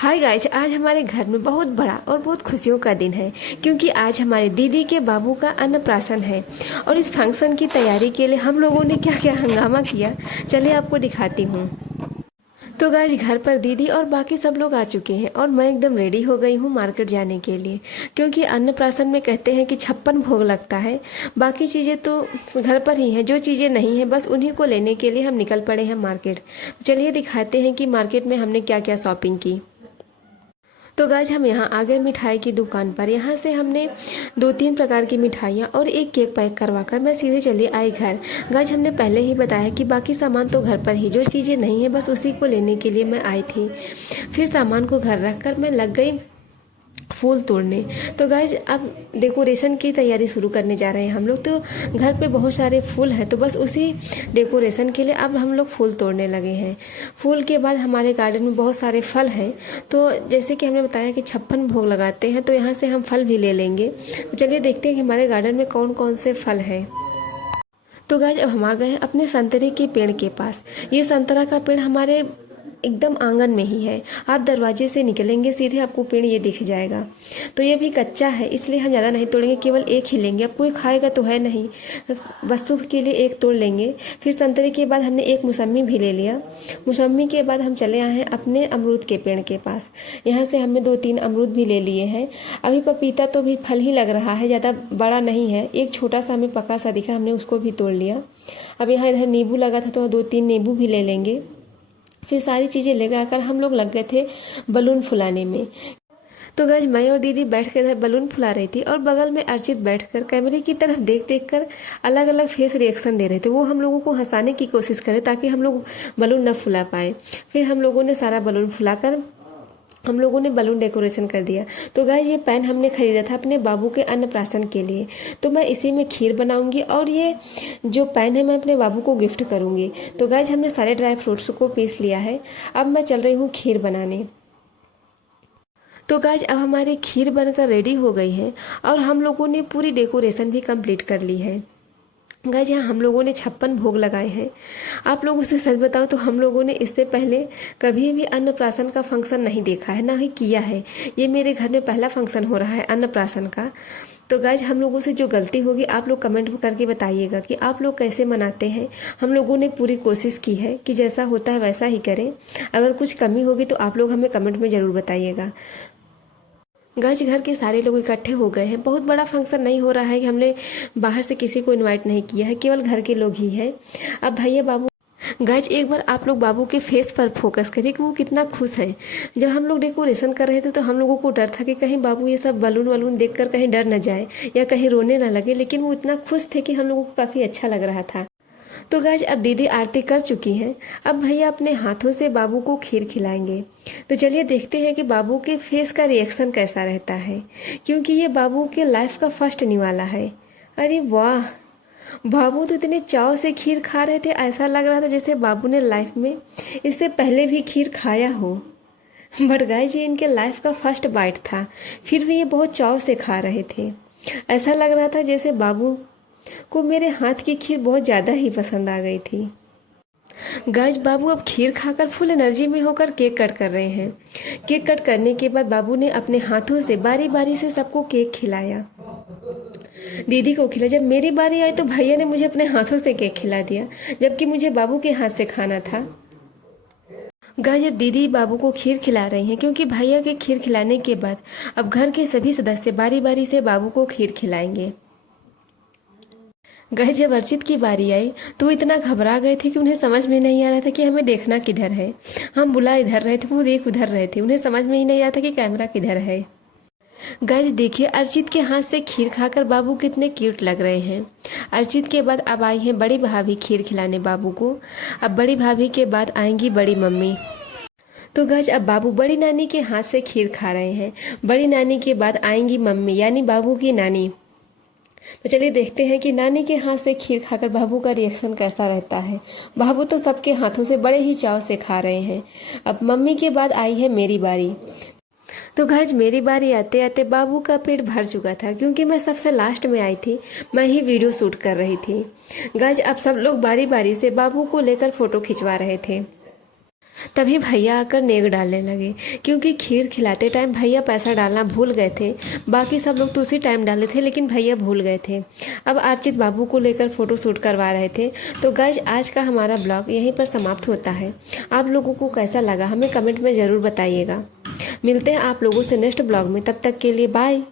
Hi guys, आज हमारे घर में बहुत बड़ा और बहुत खुशियों का दिन है क्योंकि आज हमारे दीदी के बाबू का अन्नप्राशन है। और इस फंक्शन की तैयारी के लिए हम लोगों ने क्या क्या हंगामा किया, चलिए आपको दिखाती हूँ। तो गाइस, घर पर दीदी और बाकी सब लोग आ चुके हैं और मैं एकदम रेडी हो गई हूँ मार्केट जाने के लिए, क्योंकि अन्नप्राशन में कहते हैं कि 56 भोग लगता है। बाकी चीज़ें तो घर पर ही हैं, जो चीज़ें नहीं हैं बस उन्हीं को लेने के लिए हम निकल पड़े हैं मार्केट। तो चलिए दिखाते हैं कि मार्केट में हमने क्या क्या शॉपिंग की। तो गाइज, हम यहाँ आ गए मिठाई की दुकान पर। यहाँ से हमने 2-3 प्रकार की मिठाइयाँ और एक केक पैक करवा कर मैं सीधे चली आई घर। गाइज, हमने पहले ही बताया कि बाकी सामान तो घर पर ही, जो चीज़ें नहीं है बस उसी को लेने के लिए मैं आई थी। फिर सामान को घर रख कर मैं लग गई फूल तोड़ने। तो गाइज, अब डेकोरेशन की तैयारी शुरू करने जा रहे हैं हम लोग। तो घर पे बहुत सारे फूल हैं, तो बस उसी डेकोरेशन के लिए अब हम लोग फूल तोड़ने लगे हैं। फूल के बाद हमारे गार्डन में बहुत सारे फल हैं, तो जैसे कि हमने बताया कि 56 भोग लगाते हैं, तो यहाँ से हम फल भी ले लेंगे। तो चलिए देखते हैं कि हमारे गार्डन में कौन कौन से फल हैं। तो गाइज, अब हम आ गए हैं अपने संतरे के पेड़ के पास। ये संतरा का पेड़ हमारे एकदम आंगन में ही है। आप दरवाजे से निकलेंगे सीधे आपको पेड़ ये दिख जाएगा। तो ये भी कच्चा है, इसलिए हम ज़्यादा नहीं तोड़ेंगे, केवल एक ही लेंगे। अब कोई खाएगा तो है नहीं, वस्तु के लिए एक तोड़ लेंगे। फिर संतरे के बाद हमने एक मौसम्मी भी ले लिया। मौसम्मी के बाद हम चले आए हैं अपने अमरूद के पेड़ के पास। यहाँ से हमने 2-3 अमरूद भी ले लिए हैं। अभी पपीता तो भी फल ही लग रहा है, ज़्यादा बड़ा नहीं है। एक छोटा सा हमें पका सा दिखा, हमने उसको भी तोड़ लिया। अब यहाँ इधर नींबू लगा था, तो 2-3 नींबू भी ले लेंगे। फिर सारी चीज़ें लेकर आकर हम लोग लग गए थे बलून फुलाने में। तो गाइस, मैं और दीदी बैठ कर बलून फुला रही थी और बगल में अर्चित बैठकर कैमरे की तरफ देख देख कर अलग अलग फेस रिएक्शन दे रहे थे। वो हम लोगों को हंसाने की कोशिश करे ताकि हम लोग बलून न फुला पाए। फिर हम लोगों ने सारा बलून फुलाकर हम लोगों ने बलून डेकोरेशन कर दिया। तो गाइस, ये पैन हमने खरीदा था अपने बाबू के अन्नप्राशन के लिए, तो मैं इसी में खीर बनाऊंगी और ये जो पैन है मैं अपने बाबू को गिफ्ट करूंगी। तो गाइस, हमने सारे ड्राई फ्रूट्स को पीस लिया है। अब मैं चल रही हूँ खीर बनाने। तो गाइस, अब हमारी खीर बनकर रेडी हो गई है और हम लोगों ने पूरी डेकोरेशन भी कंप्लीट कर ली है। गाइस, यहाँ हम लोगों ने 56 भोग लगाए हैं। आप लोगों से सच बताओ तो हम लोगों ने इससे पहले कभी भी अन्नप्राशन का फंक्शन नहीं देखा है, ना ही किया है। ये मेरे घर में पहला फंक्शन हो रहा है अन्नप्राशन का। तो गाइस, हम लोगों से जो गलती होगी आप लोग कमेंट में करके बताइएगा कि आप लोग कैसे मनाते हैं। हम लोगों ने पूरी कोशिश की है कि जैसा होता है वैसा ही करें। अगर कुछ कमी होगी तो आप लोग हमें कमेंट में ज़रूर बताइएगा। गाइस, घर के सारे लोग इकट्ठे हो गए हैं। बहुत बड़ा फंक्शन नहीं हो रहा है कि हमने बाहर से किसी को इनवाइट नहीं किया है, केवल घर के लोग ही हैं। अब भैया बाबू, गाइस एक बार आप लोग बाबू के फेस पर फोकस करिए कि वो कितना खुश हैं। जब हम लोग डेकोरेशन कर रहे थे तो हम लोगों को डर था कि कहीं बाबू ये सब बलून वलून देखकर कहीं डर न जाए या कहीं रोने न लगे, लेकिन वो इतना खुश थे कि हम लोगों को काफ़ी अच्छा लग रहा था। तो गाइस, अब दीदी आरती कर चुकी हैं। अब भैया अपने हाथों से बाबू को खीर खिलाएंगे। तो चलिए देखते हैं कि बाबू के फेस का रिएक्शन कैसा रहता है, क्योंकि ये बाबू के लाइफ का फर्स्ट निवाला है। अरे वाह, बाबू तो इतने चाव से खीर खा रहे थे, ऐसा लग रहा था जैसे बाबू ने लाइफ में इससे पहले भी खीर खाया हो। बट गाइस, ये इनके लाइफ का फर्स्ट बाइट था, फिर भी ये बहुत चाव से खा रहे थे। ऐसा लग रहा था जैसे बाबू को मेरे हाथ की खीर बहुत ज़्यादा ही पसंद आ गई थी। गाइस, बाबू अब खीर खाकर फुल एनर्जी में होकर केक कट कर रहे हैं। केक कट करने के बाद बाबू ने अपने हाथों से बारी बारी से सबको केक खिलाया। दीदी को खिला, जब मेरी बारी आई तो भैया ने मुझे अपने हाथों से केक खिला दिया, जबकि मुझे बाबू के हाथ से खाना था। गाइस, अब दीदी बाबू को खीर खिला रही हैं, क्योंकि भैया के खीर खिलाने के बाद अब घर के सभी सदस्य बारी बारी से बाबू को खीर खिलाएंगे। गाइस, जब अर्चित की बारी आई तो वो इतना घबरा गए थे कि उन्हें समझ में नहीं आ रहा था कि हमें देखना किधर है। हम बुला इधर रहे थे, वो देख उधर रहे थे, उन्हें समझ में ही नहीं आता कि कैमरा किधर है। गाइस देखिए, अर्चित के हाथ से खीर खाकर बाबू कितने क्यूट लग रहे हैं। अर्चित के बाद अब आई हैं बड़ी भाभी खीर खिलाने बाबू को। अब बड़ी भाभी के बाद आएंगी बड़ी मम्मी। तो गाइस, अब बाबू बड़ी नानी के हाथ से खीर खा रहे हैं। बड़ी नानी के बाद आएंगी मम्मी, यानी बाबू की नानी। तो चलिए देखते हैं कि नानी के हाथ से खीर खाकर बाबू का रिएक्शन कैसा रहता है। बाबू तो सबके हाथों से बड़े ही चाव से खा रहे हैं। अब मम्मी के बाद आई है मेरी बारी। तो गाइस, मेरी बारी आते आते बाबू का पेट भर चुका था, क्योंकि मैं सबसे लास्ट में आई थी, मैं ही वीडियो शूट कर रही थी। गाइस, अब सब लोग बारी बारी से बाबू को लेकर फोटो खिंचवा रहे थे। तभी भैया आकर नेग डालने लगे, क्योंकि खीर खिलाते टाइम भैया पैसा डालना भूल गए थे। बाकी सब लोग तो उसी टाइम डाले थे, लेकिन भैया भूल गए थे। अब अर्चित बाबू को लेकर फ़ोटो शूट करवा रहे थे। तो गाइज, आज का हमारा ब्लॉग यहीं पर समाप्त होता है। आप लोगों को कैसा लगा हमें कमेंट में ज़रूर बताइएगा। मिलते हैं आप लोगों से नेक्स्ट ब्लॉग में, तब तक के लिए बाय।